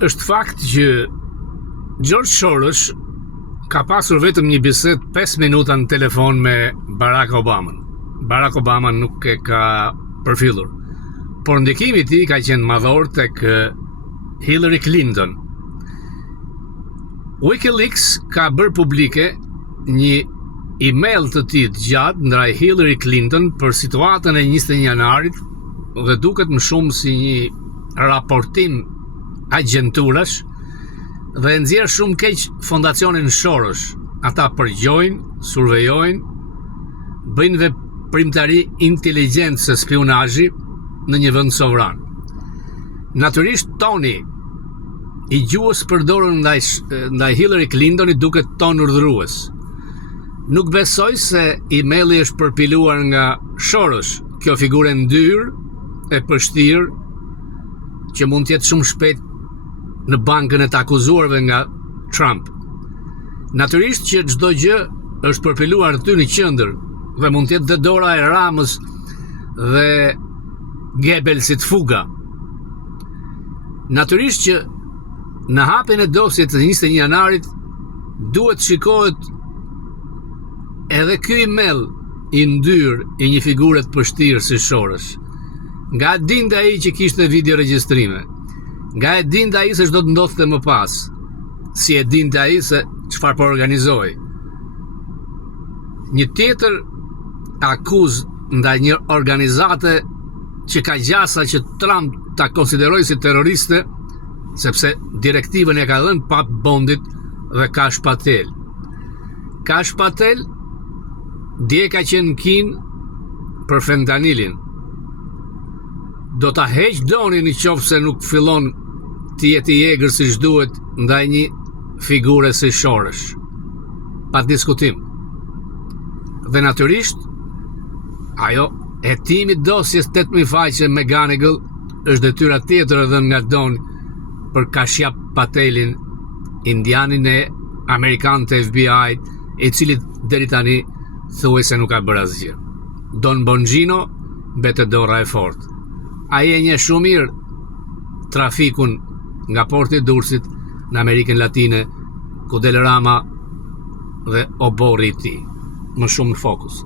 Është fakt që George Soros ka pasur vetëm një bisedë 5 minuta në telefon me Barack Obama. Barack Obama nuk e ka përfillur, por ndikimi i tij ka qenë madhor tek Hillary Clinton. WikiLeaks ka bërë publike një email të tij të gjatë ndaj Hillary Clinton për situatën e 21 janarit dhe duket më shumë si një raportim agenturash dhe nxjerr shumë keq fondacionin Soros. Ata përgjojnë, survejojnë, bëjnë veprimtari inteligjencë së spionazhi në një vend sovran. Natyrisht toni i gjuhës përdorur ndaj Hillary Clintonit duket ton urdhërues. Nuk besoj se emaili është përpiluar nga Soros, kjo figurë ndyrë e përshtirë që mund të jetë shumë shpejt në bankën e të akuzuarve nga Trump. Natyrisht që çdo gjë është përpiluar aty në qendër dhe mund të jetë dhe dora e Ramës dhe Goebbelsit fuga. Natyrisht që në hapjen e dosjet të 21 janarit duhet shikohet edhe ky email i ndyrë i një figure të përshtirë si Soros. Nga e dinte ai që kishte video regjistrime. Nga e dinte ai se ç'do të ndodhte më pas. Si e dinte ai se çfarë po organizoi. Një tjetër akuzë ndaj një organizate që ka gjasa që Trump ta konsideroi si terroriste, sepse direktivën e ka dhënë pap Bondit dhe Kash Patel. Kash Patel dje ka qenë në Kinë për fentanilin. Do ta heq donin në qoftë se nuk fillon të jetë i egër siç duhet ndaj një figure si Soros. Pa diskutim. Dhe natyrisht, ajo hetimi dosjes 8.000 faqe me McGonigal është detyra tjetër edhe nga Doni për Kashjap Patelin, indianin e amerikan të FBI, i cili deri tani thuaj se nuk ka bërë asgjë. Don Bongino mbetet dora e fortë. Ai e njeh shumë mirë trafikun nga porti i Durrësit në Amerikën Latine, ku del Rama dhe oborri i tij. Më shumë në fokus.